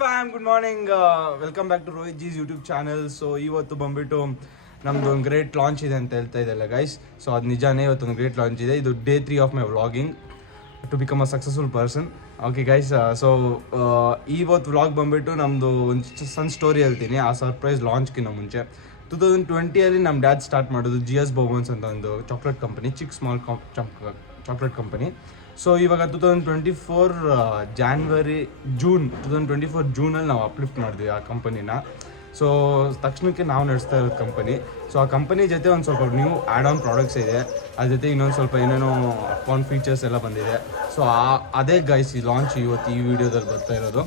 Fam good morning welcome back to Rohit ji's YouTube channel. So ಇವತ್ತು ಬಂದ್ಬಿಟ್ಟು ನಮ್ದು ಒಂದು ಗ್ರೇಟ್ ಲಾಂಚ್ ಇದೆ ಅಂತ ಹೇಳ್ತಾ ಇದೆಲ್ಲ ಗೈಸ್. ಸೊ ಅದು ನಿಜಾನೇ, ಇವತ್ತೊಂದು ಗ್ರೇಟ್ ಲಾಂಚ್ ಇದೆ. ಇದು day 3 of my vlogging to become a successful person. Okay guys, so ಇವತ್ತು ವ್ಲಾಗ್ ಬಂದ್ಬಿಟ್ಟು ನಮ್ಮದು ಒಂದು ಸಣ್ಣ ಸ್ಟೋರಿ ಹೇಳ್ತೀನಿ. ಆ ಸರ್ಪ್ರೈಸ್ ಲಾಂಚ್ಗಿಂತ ಮುಂಚೆ 2020 ನಮ್ಮ ಡ್ಯಾಡ್ ಸ್ಟಾರ್ಟ್ ಮಾಡೋದು GS ಬೌಬನ್ಸ್ ಅಂತ ಒಂದು ಚಾಕ್ಲೇಟ್ ಕಂಪನಿ, ಚಿಕ್ಕ ಸ್ಮಾಲ್ ಚಾಕ್ಲೇಟ್ ಕಂಪನಿ. ಸೊ ಇವಾಗ 2024 ಜೂನ್ 2024 ಜೂನಲ್ಲಿ ನಾವು ಅಪ್ಲಿಫ್ಟ್ ಮಾಡಿದ್ವಿ ಆ ಕಂಪನಿನ. ಸೊ ತಕ್ಷಣಕ್ಕೆ ನಾವು ನಡೆಸ್ತಾ ಇರೋದು ಕಂಪನಿ. ಸೊ ಆ ಕಂಪನಿ ಜೊತೆ ಒಂದು ಸ್ವಲ್ಪ ನ್ಯೂ ಆ್ಯಡ್ ಆನ್ ಪ್ರಾಡಕ್ಟ್ಸ್ ಇದೆ, ಅದ್ರ ಜೊತೆ ಇನ್ನೊಂದು ಸ್ವಲ್ಪ ಏನೇನೋ ಫಾನ್ ಫೀಚರ್ಸ್ ಎಲ್ಲ ಬಂದಿದೆ. ಸೊ ಅದೇ ಗೈಸ್ ಈ ಲಾಂಚ್ ಇವತ್ತು ಈ ವಿಡಿಯೋದಲ್ಲಿ ಬರ್ತಾ ಇರೋದು.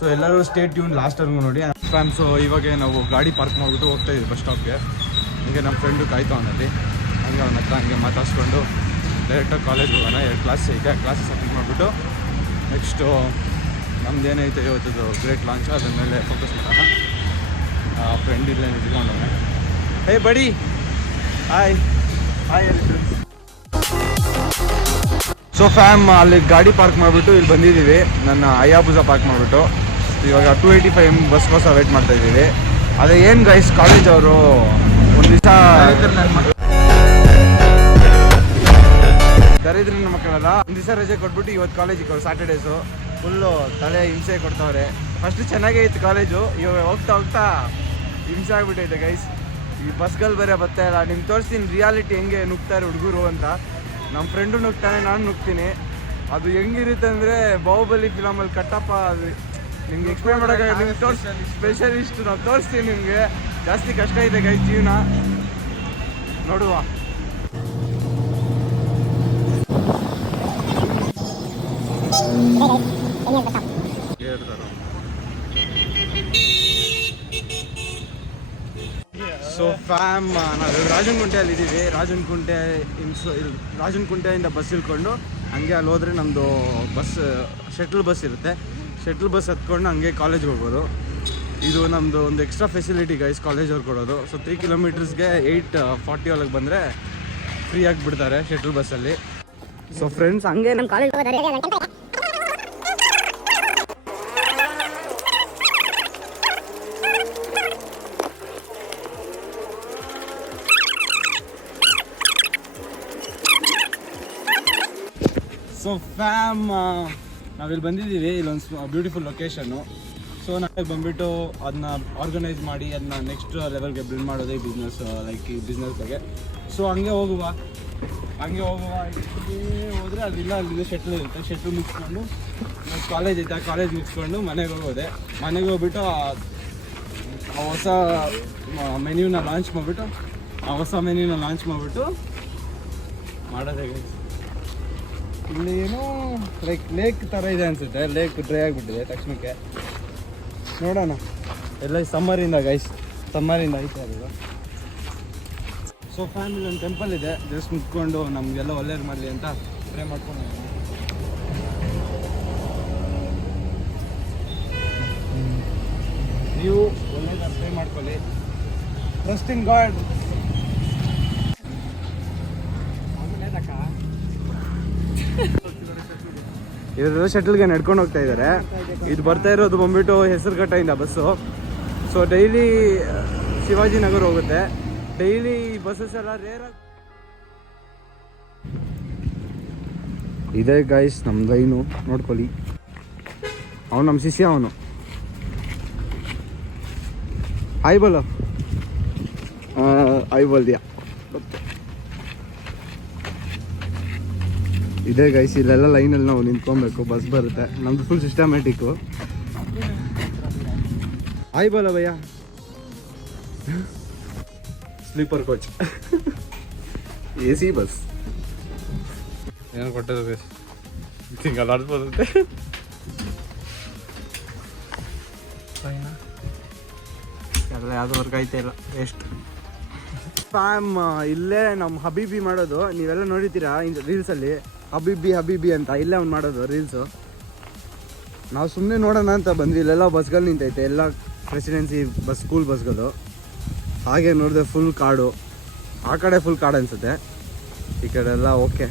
ಸೊ ಎಲ್ಲರೂ ಸ್ಟೇ ಟ್ಯೂನ್ ಲಾಸ್ಟ್ವರೆಗೂ ನೋಡಿ ಫ್ಯಾಮ್. ಸೊ ಇವಾಗ ನಾವು ಗಾಡಿ ಪಾರ್ಕ್ ಮಾಡಿಬಿಟ್ಟು ಹೋಗ್ತಾ ಇದ್ವಿ ಬಸ್ ಸ್ಟಾಪ್ಗೆ. ಹಂಗೆ ನಮ್ಮ ಫ್ರೆಂಡು ಕಾಯ್ತು ಅವನಲ್ಲಿ, ಹಂಗೆ ಅವನ ಹತ್ರ ಹಂಗೆ ಮಾತಾಡ್ಸ್ಕೊಂಡು ಡೈರೆಕ್ಟಾಗಿ ಕಾಲೇಜ್ಗೆ ಹೋಗೋಣ. 2 ಕ್ಲಾಸ್ ಐತೆ, ಕ್ಲಾಸಸ್ ಅಟೆಂಡ್ ಮಾಡಿಬಿಟ್ಟು ನೆಕ್ಸ್ಟು ನಮ್ದು ಏನೈತೆ ಇವತ್ತು ಗ್ರೇಟ್ ಲಾಂಚ್ ಅದ್ರ ಮೇಲೆ ಫೋಕಸ್ ಮಾಡೋಣ. ಫ್ರೆಂಡ್ ಇಲ್ಲೇ ನಿಂತ್ಕೊಂಡವನೆ. ಹೇ ಬಡಿ, ಹಾಯ್ ಹಾಯ್ ಅಲ್ಲಿ ಫ್ರೆಂಡ್ಸ್. ಸೊ ಫ್ಯಾಮ್ ಅಲ್ಲಿ ಗಾಡಿ ಪಾರ್ಕ್ ಮಾಡಿಬಿಟ್ಟು ಇಲ್ಲಿ ಬಂದಿದ್ದೀವಿ. ನನ್ನ ಅಯ್ಯಾಬುಜ ಪಾರ್ಕ್ ಮಾಡಿಬಿಟ್ಟು ಇವಾಗ 285 ಬಸ್ಗೋಸ್ಕರ ವೇಟ್ ಮಾಡ್ತಾ ಇದ್ದೀವಿ. ಅದೇ ಏನು ಗೈಸ್, ಕಾಲೇಜ್ ಅವರು ಒಂದು ದಿವಸ ದರಿದ್ರ ನಮ್ಮ ಮಕ್ಕಳೆಲ್ಲ ಒಂದು ದಿವಸ ರಜೆ ಕೊಟ್ಬಿಟ್ಟು ಇವತ್ತು ಕಾಲೇಜಿಗೆ ಸ್ಯಾಟರ್ಡೇಸು ಫುಲ್ಲು ತಲೆ ಹಿಂಸೆ ಕೊಡ್ತಾವ್ರೆ. ಫಸ್ಟು ಚೆನ್ನಾಗೇ ಇತ್ತು ಕಾಲೇಜು, ಇವಾಗ ಹೋಗ್ತಾ ಹೋಗ್ತಾ ಹಿಂಸೆ ಆಗ್ಬಿಟ್ಟೈತೆ ಗೈಸ್. ಈ ಬಸ್ಗಳು ಬೇರೆ ಬರ್ತಾ ಇಲ್ಲ. ನಿಮ್ಗೆ ತೋರಿಸ್ತೀನಿ ರಿಯಾಲಿಟಿ ಹೆಂಗೆ ನುಗ್ತಾರೆ ಹುಡುಗರು ಅಂತ. ನಮ್ಮ ಫ್ರೆಂಡು ನುಗ್ತಾನೆ, ನಾನು ನುಗ್ತೀನಿ. ಅದು ಹೆಂಗಿರುತ್ತೆ ಅಂದರೆ ಬಾಹುಬಲಿ ಫಿಲಮಲ್ಲಿ ಕಟ್ಟಪ್ಪ, ಅದು ನಿಮ್ಗೆ ಎಕ್ಸ್ಪ್ಲೇನ್ ಮಾಡೋಕೆ ನಿಮ್ಗೆ ಸ್ಪೆಷಲಿಸ್ಟ್ ನಾವು ತೋರಿಸ್ತೀವಿ ನಿಮಗೆ. ಜಾಸ್ತಿ ಕಷ್ಟ ಇದೆ ಗೈಸ್ ಜೀವನ, ನೋಡುವ. ಸೊ ಫ್ಯಾಮ್ ನಾವು ರಾಜನಕುಂಟೆಯಲ್ಲಿ ಇದ್ದೀವಿ. ರಾಜನಕುಂಟೆಯಿಂದ ಬಸ್ ಇಳ್ಕೊಂಡು ಹಂಗೆ ಅಲ್ಲಿ ಹೋದರೆ ನಮ್ಮದು ಬಸ್ ಶಟಲ್ ಬಸ್ ಇರುತ್ತೆ. ಶಟಲ್ ಬಸ್ ಹತ್ಕೊಂಡು ಹಂಗೆ ಕಾಲೇಜ್ಗೆ ಹೋಗೋದು. ಇದು ನಮ್ಮದು ಒಂದು ಎಕ್ಸ್ಟ್ರಾ ಫೆಸಿಲಿಟಿ ಗೈಸ್ ಕಾಲೇಜವ್ರು ಕೊಡೋದು. ಸೊ 3 ಕಿಲೋಮೀಟರ್ಸ್ಗೆ 8:40 ಒಳಗೆ ಬಂದರೆ ಫ್ರೀ ಆಗಿ ಬಿಡ್ತಾರೆ ಶಟಲ್ ಬಸ್ಸಲ್ಲಿ. ಸೊ ಫ್ರೆಂಡ್ಸ್ ಹಂಗೆ ನಮ್ಮ ಕಾಲೇಜ್ ಸೊ ಫ್ಯಾಮ್ ನಾವಿಲ್ಲಿ ಬಂದಿದ್ದೀವಿ. ಇಲ್ಲೊಂದು ಬ್ಯೂಟಿಫುಲ್ ಲೊಕೇಶನ್ನು. ಸೊ ನಾಳೆ ಬಂದುಬಿಟ್ಟು ಅದನ್ನ ಆರ್ಗನೈಸ್ ಮಾಡಿ ಅದನ್ನ ನೆಕ್ಸ್ಟ್ ಲೆವೆಲ್ಗೆ ಬಿಲ್ಡ್ ಮಾಡೋದೇ ಬಿಸ್ನೆಸ್, ಲೈಕ್ ಈ ಬಿಸ್ನೆಸ್ ಬಗ್ಗೆ. ಸೊ ಹಂಗೆ ಹೋಗುವ ಇಲ್ಲಿ ಹೋದರೆ ಅಲ್ಲಿಲ್ಲ, ಅಲ್ಲಿದೆ ಶಟ್ಲ್ ಇರುತ್ತೆ. ಶಟ್ಲ್ ಮುಗಿಸ್ಕೊಂಡು ಕಾಲೇಜ್ ಐತೆ, ಕಾಲೇಜ್ ಮುಗಿಸ್ಕೊಂಡು ಮನೆಗೆ ಹೋಗೋದೆ. ಮನೆಗೆ ಹೋಗ್ಬಿಟ್ಟು ಆ ಹೊಸ ಮೆನ್ಯೂನ ಲಾಂಚ್ ಮಾಡಿಬಿಟ್ಟು ಮಾಡೋದೇ. ಇಲ್ಲಿ ಏನೋ ಲೈಕ್ ಲೇಕ್ ಥರ ಇದೆ ಅನಿಸುತ್ತೆ. ಲೇಕ್ ಡ್ರೈ ಆಗಿಬಿಟ್ಟಿದೆ ತಕ್ಷಣಕ್ಕೆ. ನೋಡೋಣ, ಎಲ್ಲ ಸಮ್ಮರಿಂದ ಐತೆ ಅದು. ಸೊ ಫ್ಯಾಮಿಲಿ ಒಂದು ಟೆಂಪಲ್ ಇದೆ, ಜಸ್ಟ್ ಮುಟ್ಕೊಂಡು ನಮಗೆಲ್ಲ ಒಳ್ಳೇದು ಮಾಡಲಿ ಅಂತ ಪ್ರೇ ಮಾಡ್ಕೊಂಡು ನೀವು ಒಳ್ಳೇದು ಪ್ರೇ ಮಾಡ್ಕೊಳ್ಳಿ. Trust in god. ಇದ್ರ ಶಟಲ್ಗೆ ನಡ್ಕೊಂಡು ಹೋಗ್ತಾ ಇದ್ದಾರೆ. ಇದು ಬರ್ತಾ ಇರೋದು ಬಂದ್ಬಿಟ್ಟು ಹೆಸರುಘಟ್ಟದಿಂದ ಬಸ್ಸು. ಸೊ ಡೈಲಿ ಶಿವಾಜಿನಗರ ಹೋಗುತ್ತೆ. ಡೈಲಿ ಬಸ್ಸಸ್ ಎಲ್ಲ ರೇರಾಗಿ ಇದೆ ಗೈಸ್. ನಮ್ಮ ಲೈನು ನೋಡ್ಕೊಳ್ಳಿ. ಅವನು ನಮ್ಮ ಶಿಷ್ಯ, ಅವನು ಆಯ್ ಬೋಲ್ದಿಯಾ ಇದೇ ಗೈಸ್. ಇಲ್ಲೆಲ್ಲ ಲೈನಲ್ಲಿ ನಾವು ನಿಂತ್ಕೊಬೇಕು, ಬಸ್ ಬರುತ್ತೆ. ನಮ್ದು ಫುಲ್ ಸಿಸ್ಟಮ್ಯಾಟಿಕ್ಕು. ಆಯ್ ಬೋಲ ಭಯ್ಯ, ಸ್ಲೀಪರ್ ಕೋಚ್, AC ಬಸ್ ಏನೋ ಕೊಟ್ಟದು ಗೈಸ್. ಸಿಂಗಲ್ ಆಡ್ಬೋದಂತೆ. ಎಲ್ಲ ಯಾವುದು ವರ್ಕ್ ಆಯ್ತಾ ಇಲ್ಲ, ಎಷ್ಟು ಫ್ಯಾಮ್. ಇಲ್ಲೇ ನಮ್ಮ ಹಬೀಬಿ ಮಾಡೋದು, ನೀವೆಲ್ಲ ನೋಡಿದ್ದೀರಾ ರೀಲ್ಸಲ್ಲಿ. ಹಬೀಬಿ ಅಂತ ಇಲ್ಲೇ ಅವ್ನು ಮಾಡೋದು ರೀಲ್ಸು. ನಾವು ಸುಮ್ಮನೆ ನೋಡೋಣ ಅಂತ ಬಂದ್ವಿ. ಇಲ್ಲೆಲ್ಲ ಬಸ್ಗಳು ನಿಂತೈತೆ, ಎಲ್ಲ ಪ್ರೆಸಿಡೆನ್ಸಿ ಬಸ್, ಸ್ಕೂಲ್ ಬಸ್ಗಳು. ಹಾಗೆ ನೋಡಿದೆ ಫುಲ್ ಕಾಡು. ಆ ಕಡೆ ಫುಲ್ ಕಾಡು ಅನಿಸುತ್ತೆ, ಈ ಕಡೆ ಎಲ್ಲ ಓಕೆ.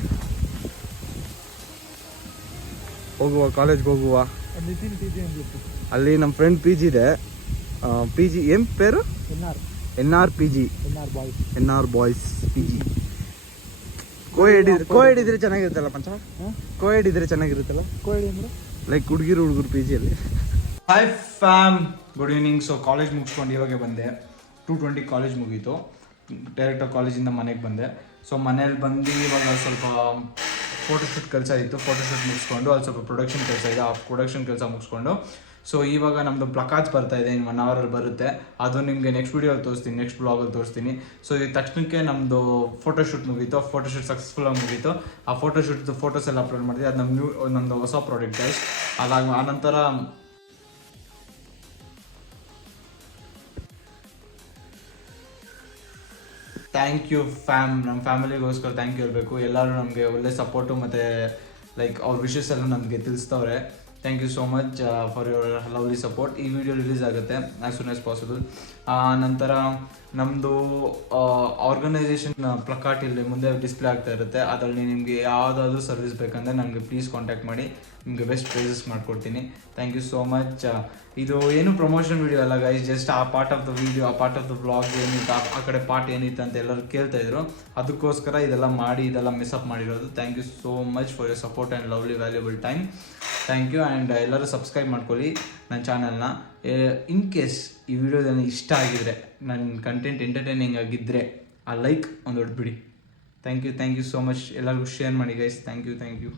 ಹೋಗುವ ಕಾಲೇಜ್ಗೆ ಹೋಗುವ. ನಿತಿನ್ ಪಿ ಜಿ ಅಂತ ಅಲ್ಲಿ ನಮ್ಮ ಫ್ರೆಂಡ್ ಪಿ ಜಿ ಇದೆ. ಪಿ ಜಿ ಏನು ಪೇರು? N R P G, N R boys P G. Coed ಇದ್ರೆ ಚೆನ್ನಾಗಿರುತ್ತಲ್ಲ ಪಂಚ. ಕೋಎಡ್ ಇದ್ರೆ ಚೆನ್ನಾಗಿರುತ್ತಲ್ಲ. ಕೋಎಡ್ ಅಂದ್ರೆ ಲೈಕ್ ಹುಡುಗರು ಪಿ ಜಿಯಲ್ಲಿ. Hi fam, good evening. So college ಮುಗಿಸ್ಕೊಂಡು ಇವಾಗೆ ಬಂದೆ. 2:20 ಕಾಲೇಜ್ ಮುಗೀತು. ಡೈರೆಕ್ಟಾಗಿ ಕಾಲೇಜಿಂದ ಮನೆಗೆ ಬಂದೆ. ಸೊ ಮನೇಲಿ ಬಂದು ಇವಾಗ ಸ್ವಲ್ಪ ಫೋಟೋಶೂಟ್ ಕೆಲಸ ಇತ್ತು. ಫೋಟೋಶೂಟ್ ಮುಗಿಸ್ಕೊಂಡು ಅಲ್ಲಿ ಸ್ವಲ್ಪ ಪ್ರೊಡಕ್ಷನ್ ಕೆಲಸ ಇದೆ. ಆ ಪ್ರೊಡಕ್ಷನ್ ಕೆಲಸ ಮುಗಿಸ್ಕೊಂಡು ಸೊ ಇವಾಗ ನಮ್ಮದು ಪ್ಲಕಾರ್ಡ್ಸ್ ಬರ್ತಾ ಇದೆ. ಇನ್ನು 1 ಅವರಲ್ಲಿ ಬರುತ್ತೆ. ಅದು ನಿಮಗೆ ನೆಕ್ಸ್ಟ್ ವೀಡಿಯೋಲ್ಲಿ ತೋರಿಸ್ತೀನಿ, ನೆಕ್ಸ್ಟ್ ಬ್ಲಾಗಲ್ಲಿ ತೋರಿಸ್ತೀನಿ. ಸೊ ಈ ತಕ್ಷಣಕ್ಕೆ ನಮ್ಮದು ಫೋಟೋಶೂಟ್ ಮುಗೀತು. ಆ ಫೋಟೋಶೂಟ್ ಸಕ್ಸಸ್ಫುಲ್ಲಾಗಿ ಮುಗೀತು. ಆ ಫೋಟೋಶೂಟ್ದು ಫೋಟೋಸ್ ಎಲ್ಲ ಅಪ್ಲೋಡ್ ಮಾಡಿದೆ. ಅದು ನಮ್ಮದು ಹೊಸ ಪ್ರಾಡಕ್ಟ್ ಗೈಸ್. ಆನಂತರ ಥ್ಯಾಂಕ್ ಯು ಫ್ಯಾಮ್. ನಮ್ಮ ಫ್ಯಾಮಿಲಿಗೋಸ್ಕರ ಥ್ಯಾಂಕ್ ಯು ಇರಬೇಕು. ಎಲ್ಲರೂ ನಮಗೆ ಒಳ್ಳೆ ಸಪೋರ್ಟು ಮತ್ತು ಲೈಕ್ ಅವ್ರ ವಿಷಸ್ ಎಲ್ಲ ನಮಗೆ ತಿಳಿಸ್ತವ್ರೆ. Thank you so much for your lovely support. ಈ ವಿಡಿಯೋ ರಿಲೀಸ್ ಆಗುತ್ತೆ ಆ್ಯಸ್ ಸೂನ್ ಆಸ್ ಪಾಸಿಬಲ್. ನಂತರ ನಮ್ಮದು ಆರ್ಗನೈಸೇಷನ್ ಪ್ಲಕಾರ್ಟ್ ಇಲ್ಲಿ ಮುಂದೆ ಡಿಸ್ಪ್ಲೇ ಆಗ್ತಾ ಇರುತ್ತೆ. ಅದರಲ್ಲಿ ನಿಮಗೆ ಯಾವುದಾದ್ರೂ ಸರ್ವಿಸ್ ಬೇಕಂದರೆ ನನಗೆ ಪ್ಲೀಸ್ ಕಾಂಟ್ಯಾಕ್ಟ್ ಮಾಡಿ. ನಿಮಗೆ ಬೆಸ್ಟ್ ಪ್ರೈಸಸ್ ಮಾಡಿಕೊಡ್ತೀನಿ. Thank you so much. ಇದು ಏನು ಪ್ರಮೋಷನ್ ವೀಡಿಯೋ ಅಲ್ಲ guys, just a part of the video, a part of the blog ಏನಿತ್ತು, ಆ ಕಡೆ ಪಾರ್ಟ್ ಏನಿತ್ತು ಅಂತ ಎಲ್ಲರೂ ಕೇಳ್ತಾಯಿದ್ರು. ಅದಕ್ಕೋಸ್ಕರ ಇದೆಲ್ಲ ಮಾಡಿ, ಇದೆಲ್ಲ ಮಿಸ್ಅಪ್ ಮಾಡಿರೋದು. Thank you so much for your support and lovely valuable time. Thank you. And ಎಲ್ಲರೂ ಸಬ್ಸ್ಕ್ರೈಬ್ ಮಾಡ್ಕೊಳ್ಳಿ ನನ್ನ ಚಾನಲ್ನ. ಇನ್ ಕೇಸ್ ಈ ವಿಡಿಯೋದಲ್ಲಿ ಇಷ್ಟ ಆಗಿದ್ರೆ, ನನ್ನ ಕಂಟೆಂಟ್ ಎಂಟರ್ಟೈನಿಂಗ್ ಆಗಿದ್ದರೆ ಆ ಲೈಕ್ ಒಂದು ಹೊಡೆದ್ಬಿಡಿ. Thank you so much. ಎಲ್ಲರಿಗೂ ಶೇರ್ ಮಾಡಿ ಗೈಸ್. Thank you.